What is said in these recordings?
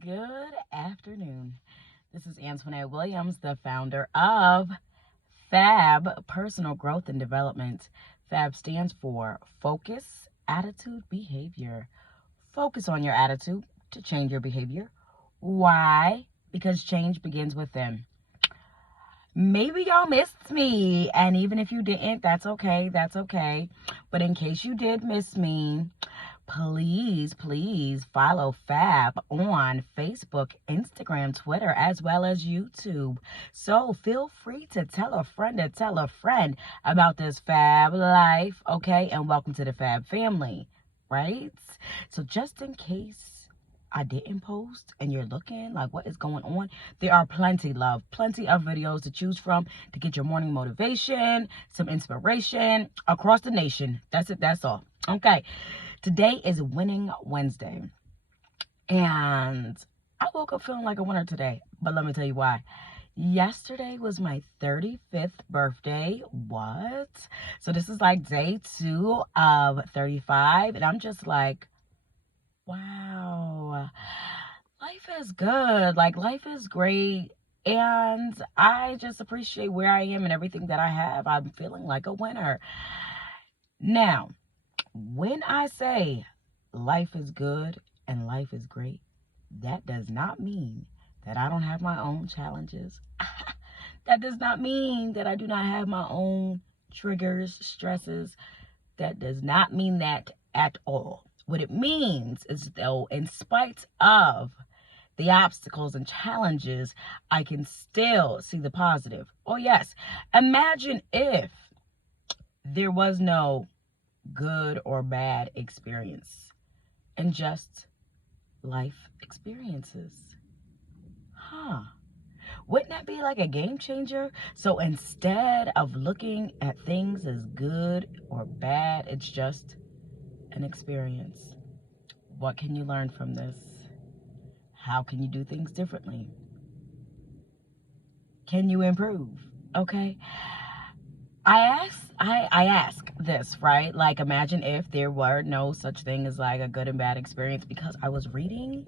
Good afternoon. This is Antoinette Williams, the founder of FAB Personal Growth and Development. FAB stands for Focus, Attitude, Behavior. Focus on your attitude to change your behavior. Why? Because change begins within. Maybe y'all missed me, and even if you didn't, that's okay. That's okay. But in case you did miss me, please follow Fab on Facebook, Instagram, Twitter, as well as YouTube. So feel free to tell a friend about this Fab life, okay? And welcome to the Fab family, right? So just in case I didn't post and you're looking like what is going on, there are plenty of videos to choose from to get your morning motivation, some inspiration across the nation. That's it. That's all. Okay. Today is Winning Wednesday. And I woke up feeling like a winner today. But let me tell you why. Yesterday was my 35th birthday. What? So this is like day 2 of 35. And I'm just like, wow, life is good. Like, life is great. And I just appreciate where I am and everything that I have. I'm feeling like a winner. Now, when I say life is good and life is great, that does not mean that I don't have my own challenges. That does not mean that I do not have my own triggers, stresses. That does not mean that at all. What it means is, though, in spite of the obstacles and challenges, I can still see the positive. Oh, yes. Imagine if there was no good or bad experience and just life experiences. Wouldn't that be like a game changer? So instead of looking at things as good or bad, it's just an experience. What can you learn from this? How can you do things differently? Can you improve? Okay. I ask this, right? Like, imagine if there were no such thing as like a good and bad experience, because I was reading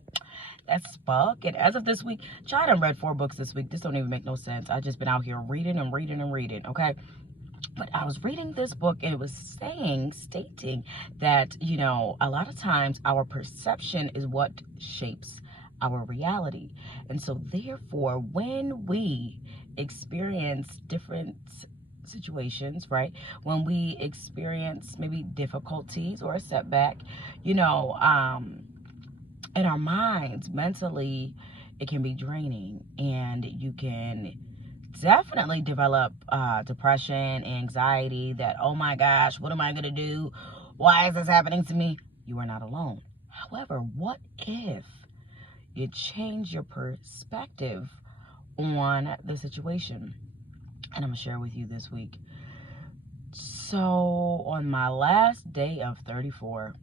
that book, and as of this week, I done read 4 books this week. This don't even make no sense. I just been out here reading, okay? But I was reading this book, and it was stating that, a lot of times our perception is what shapes our reality. And so therefore, when we experience different situations, right? When we experience maybe difficulties or a setback, in our minds, mentally, it can be draining, and you can definitely develop depression, anxiety, that, oh my gosh, what am I going to do? Why is this happening to me? You are not alone. However, what if you change your perspective on the situation? And I'm going to share with you this week. So on my last day of 34,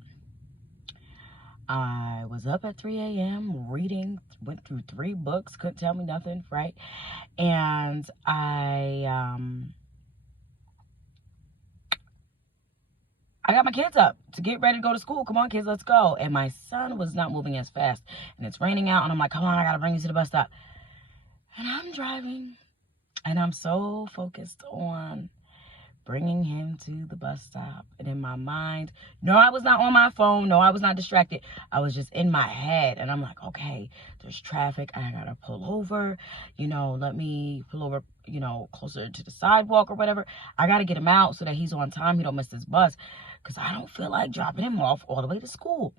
I was up at 3 a.m. reading, went through 3 books, couldn't tell me nothing, right? And I got my kids up to get ready to go to school. Come on, kids, let's go. And my son was not moving as fast. And it's raining out, and I'm like, come on, I got to bring you to the bus stop. And I'm driving, and I'm so focused on bringing him to the bus stop. And in my mind, no, I was not on my phone. No, I was not distracted. I was just in my head. And I'm like, okay, there's traffic. I got to pull over. Let me pull over, closer to the sidewalk or whatever. I got to get him out so that he's on time. He don't miss his bus, because I don't feel like dropping him off all the way to school.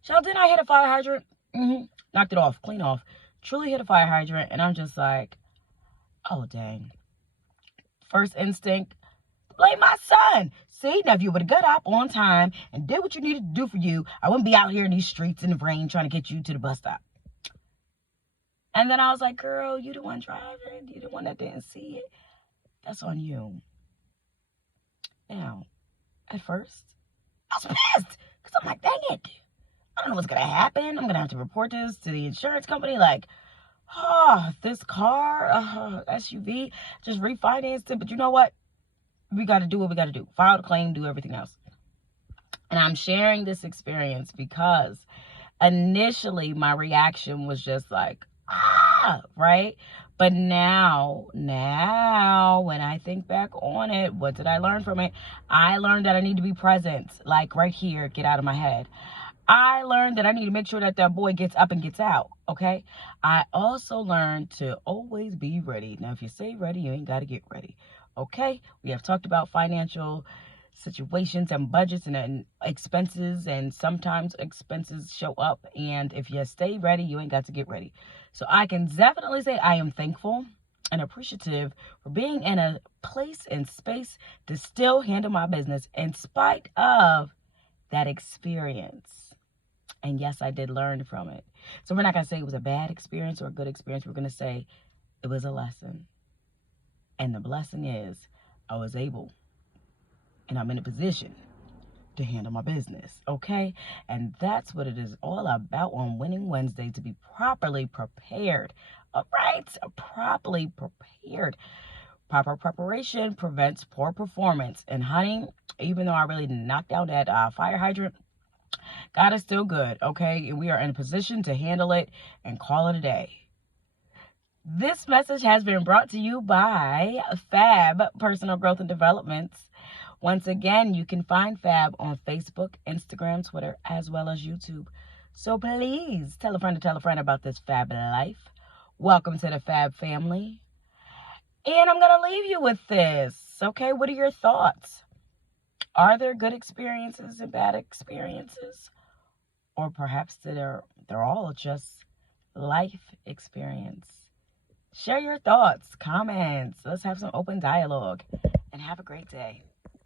So then I hit a fire hydrant. Knocked it off, clean off. Truly hit a fire hydrant. And I'm just like, oh, dang. First instinct, blame my son. See, now if you would have got up on time and did what you needed to do for you, I wouldn't be out here in these streets in the rain trying to get you to the bus stop. And then I was like, girl, you the one driving. You the one that didn't see it. That's on you. Now, at first, I was pissed, because I'm like, dang it. I don't know what's going to happen. I'm going to have to report this to the insurance company. Like, this car, SUV, just refinanced it. But you know what? We got to do what we got to do. File the claim, do everything else. And I'm sharing this experience because Initially, my reaction was just like, ah, right? But now, when I think back on it, what did I learn from it? I learned that I need to be present, like right here, get out of my head. I learned that I need to make sure that that boy gets up and gets out, okay? I also learned to always be ready. Now, if you say ready, you ain't got to get ready, okay? We have talked about financial situations and budgets and expenses, and sometimes expenses show up, and if you stay ready, you ain't got to get ready. So I can definitely say I am thankful and appreciative for being in a place and space to still handle my business in spite of that experience. And yes, I did learn from it. So we're not going to say it was a bad experience or a good experience. We're going to say it was a lesson. And the blessing is I was able and I'm in a position to handle my business, okay? And that's what it is all about on Winning Wednesday, to be properly prepared. All right? Properly prepared. Proper preparation prevents poor performance. And honey, even though I really knocked down that fire hydrant, God is still good, okay? We are in a position to handle it and call it a day. This message has been brought to you by Fab Personal Growth and Development. Once again, you can find Fab on Facebook, Instagram, Twitter, as well as YouTube. So please tell a friend to tell a friend about this Fab life. Welcome to the Fab family. And I'm going to leave you with this, okay? What are your thoughts? Are there good experiences and bad experiences? Or perhaps they're all just life experience. Share your thoughts, comments. Let's have some open dialogue. And have a great day.